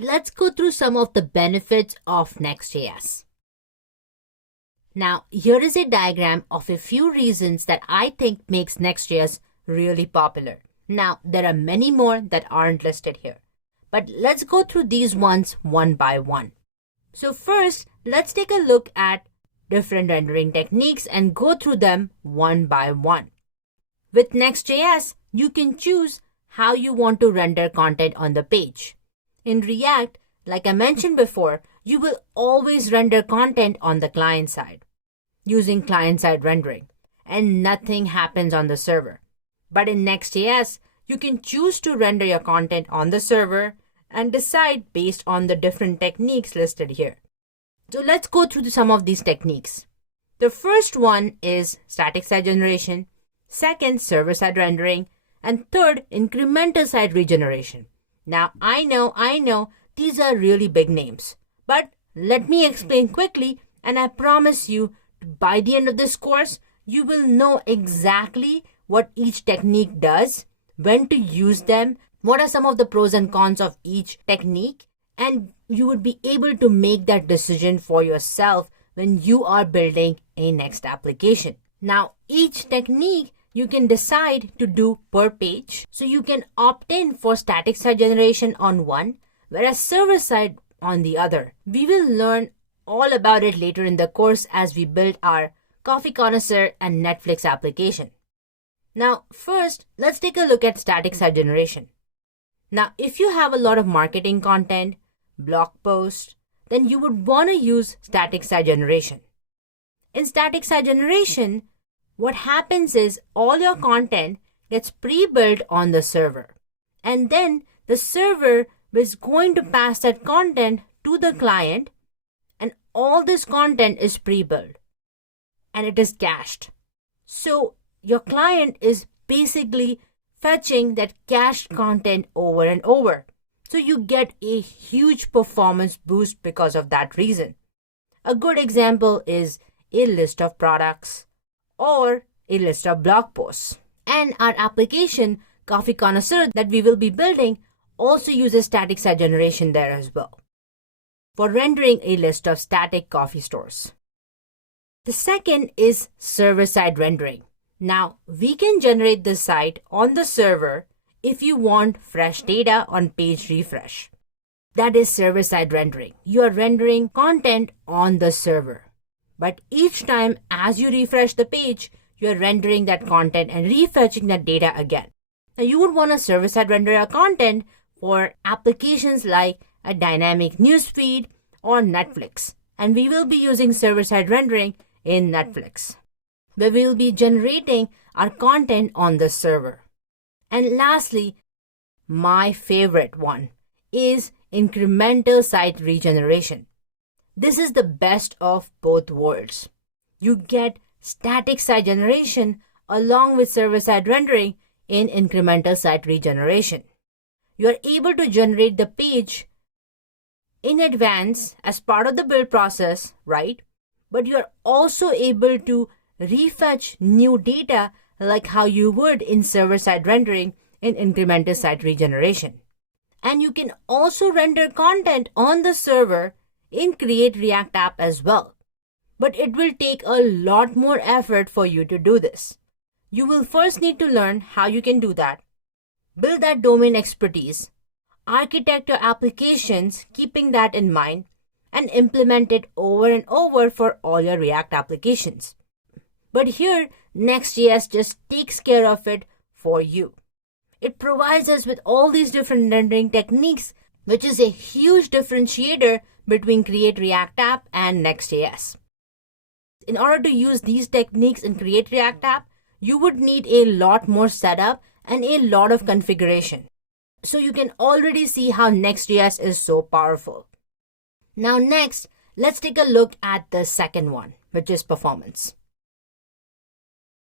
Let's go through some of the benefits of Next.js. Now, here is a diagram of a few reasons that I think makes Next.js really popular. Now, there are many more that aren't listed here, but let's go through these ones one by one. So first, let's take a look at different rendering techniques and go through them one by one. With Next.js, you can choose how you want to render content on the page. In React, like I mentioned before, you will always render content on the client side using client-side rendering, and nothing happens on the server. But in Next.js, you can choose to render your content on the server and decide based on the different techniques listed here. So let's go through some of these techniques. The first one is static site generation, second, server-side rendering, and third, incremental site regeneration. Now, I know, these are really big names, but let me explain quickly, and I promise you, by the end of this course, you will know exactly what each technique does, when to use them, what are some of the pros and cons of each technique, and you would be able to make that decision for yourself when you are building a Next application. Now, each technique you can decide to do per page, so you can opt in for static site generation on one, whereas server side on the other. We will learn all about it later in the course as we build our Coffee Connoisseur and Netflix application. Now, first, let's take a look at static site generation. Now, if you have a lot of marketing content, blog posts, then you would want to use static site generation. In static site generation, what happens is all your content gets pre-built on the server, and then the server is going to pass that content to the client, and all this content is pre-built and it is cached. So your client is basically fetching that cached content over and over. So you get a huge performance boost because of that reason. A good example is a list of products or a list of blog posts. And our application, Coffee Connoisseur, that we will be building also uses static site generation there as well for rendering a list of static coffee stores. The second is server-side rendering. Now, we can generate the site on the server if you want fresh data on page refresh. That is server-side rendering. You are rendering content on the server. But each time as you refresh the page, you are rendering that content and refetching that data again. Now, you would want to server-side render your content for applications like a dynamic newsfeed or Netflix. And we will be using server-side rendering in Netflix, where we will be generating our content on the server. And lastly, my favorite one is incremental site regeneration. This is the best of both worlds. You get static site generation along with server-side rendering in incremental site regeneration. You are able to generate the page in advance as part of the build process, right? But you are also able to refetch new data like how you would in server-side rendering in incremental site regeneration. And you can also render content on the server in Create React App as well. But it will take a lot more effort for you to do this. You will first need to learn how you can do that, build that domain expertise, architect your applications keeping that in mind, and implement it over and over for all your React applications. But here, Next.js just takes care of it for you. It provides us with all these different rendering techniques, which is a huge differentiator between Create React App and Next.js. In order to use these techniques in Create React App, you would need a lot more setup and a lot of configuration. So you can already see how Next.js is so powerful. Now next, let's take a look at the second one, which is performance.